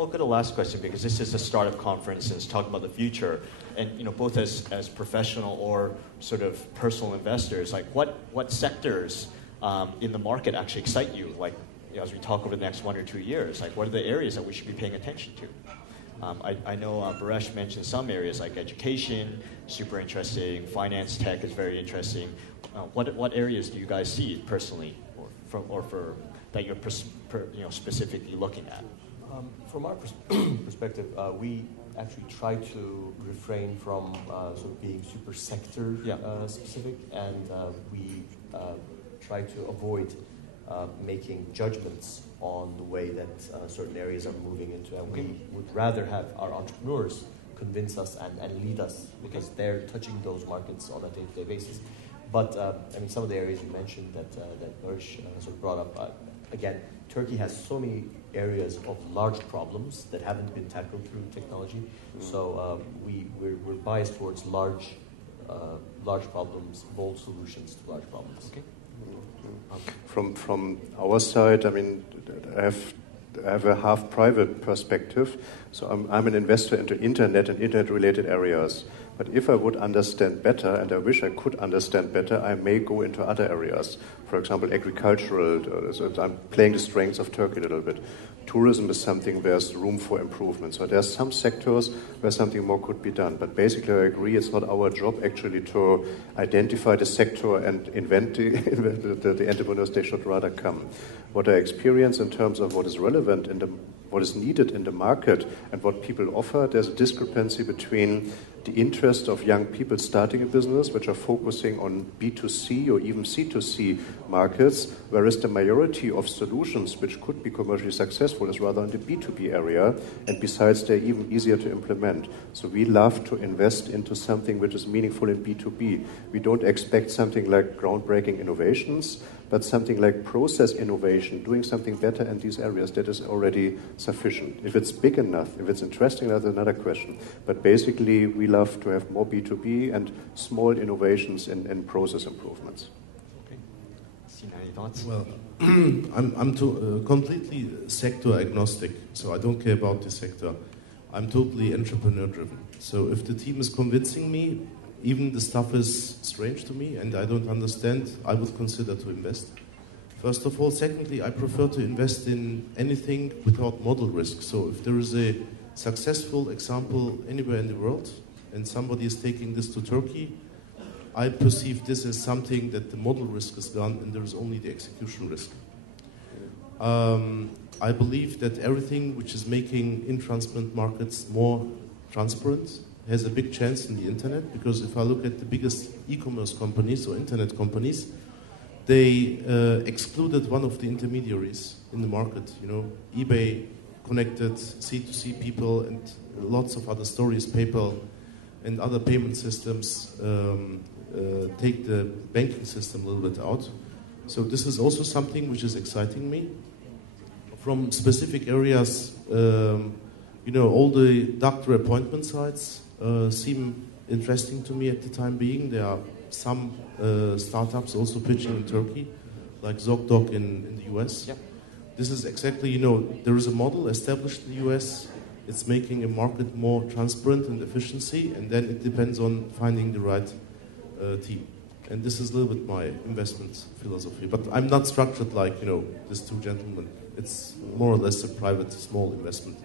I'll go to the last question because this is a startup conference and it's talking about the future. And both as professional or sort of personal investors, like what sectors in the market actually excite you? Like as we talk over the next 1 or 2 years, like what are the areas that we should be paying attention to? I know Baresh mentioned some areas like education, super interesting. Finance tech is very interesting. What areas do you guys see personally, or for that you're specifically looking at? From our perspective, we actually try to refrain from sort of being super sector specific, and we try to avoid making judgments on the way that certain areas are moving into, and we would rather have our entrepreneurs convince us and lead us because they're touching those markets on a day-to-day basis. But some of the areas you mentioned that Baresh sort of brought up, again, Turkey has so many areas of large problems that haven't been tackled through technology. So we're biased towards large problems, bold solutions to large problems. Okay. From our side, I have a half private perspective. So I'm an investor into internet and internet-related areas. But if I would understand better, and I wish I could understand better, I may go into other areas. For example, agricultural. So I'm playing the strengths of Turkey a little bit. Tourism is something there's room for improvement. So there's some sectors where something more could be done. But basically, I agree, it's not our job actually to identify the sector and invent the entrepreneurs. They should rather come. What I experience in terms of what is relevant what is needed in the market and what people offer, there's a discrepancy between the interest of young people starting a business, which are focusing on B2C or even C2C markets, whereas the majority of solutions which could be commercially successful is rather in the B2B area, and besides, they're even easier to implement. So we love to invest into something which is meaningful in B2B. We don't expect something like groundbreaking innovations, but something like process innovation, doing something better in these areas, that is already sufficient. If it's big enough, if it's interesting, that's another question. But basically, we love to have more B2B and small innovations in process improvements. Okay. Sina, any thoughts? Well, I'm completely sector agnostic, so I don't care about the sector. I'm totally entrepreneur-driven. So if the team is convincing me, even the stuff is strange to me and I don't understand, I would consider to invest. First of all. Secondly, I prefer to invest in anything without model risk. So if there is a successful example anywhere in the world and somebody is taking this to Turkey, I perceive this as something that the model risk is gone and there is only the execution risk. I believe that everything which is making in-transplant markets more transparent has a big chance in the internet, because if I look at the biggest e-commerce companies or internet companies, they excluded one of the intermediaries in the market. eBay connected C2C people and lots of other stories. PayPal and other payment systems take the banking system a little bit out. So this is also something which is exciting me. From specific areas, all the doctor appointment sites seem interesting to me at the time being. There are some startups also pitching in Turkey, like ZocDoc in the US. Yeah. This is exactly, there is a model established in the US. It's making a market more transparent and efficiency, and then it depends on finding the right team. And this is a little bit my investment philosophy. But I'm not structured like, these two gentlemen. It's more or less a private, small investment.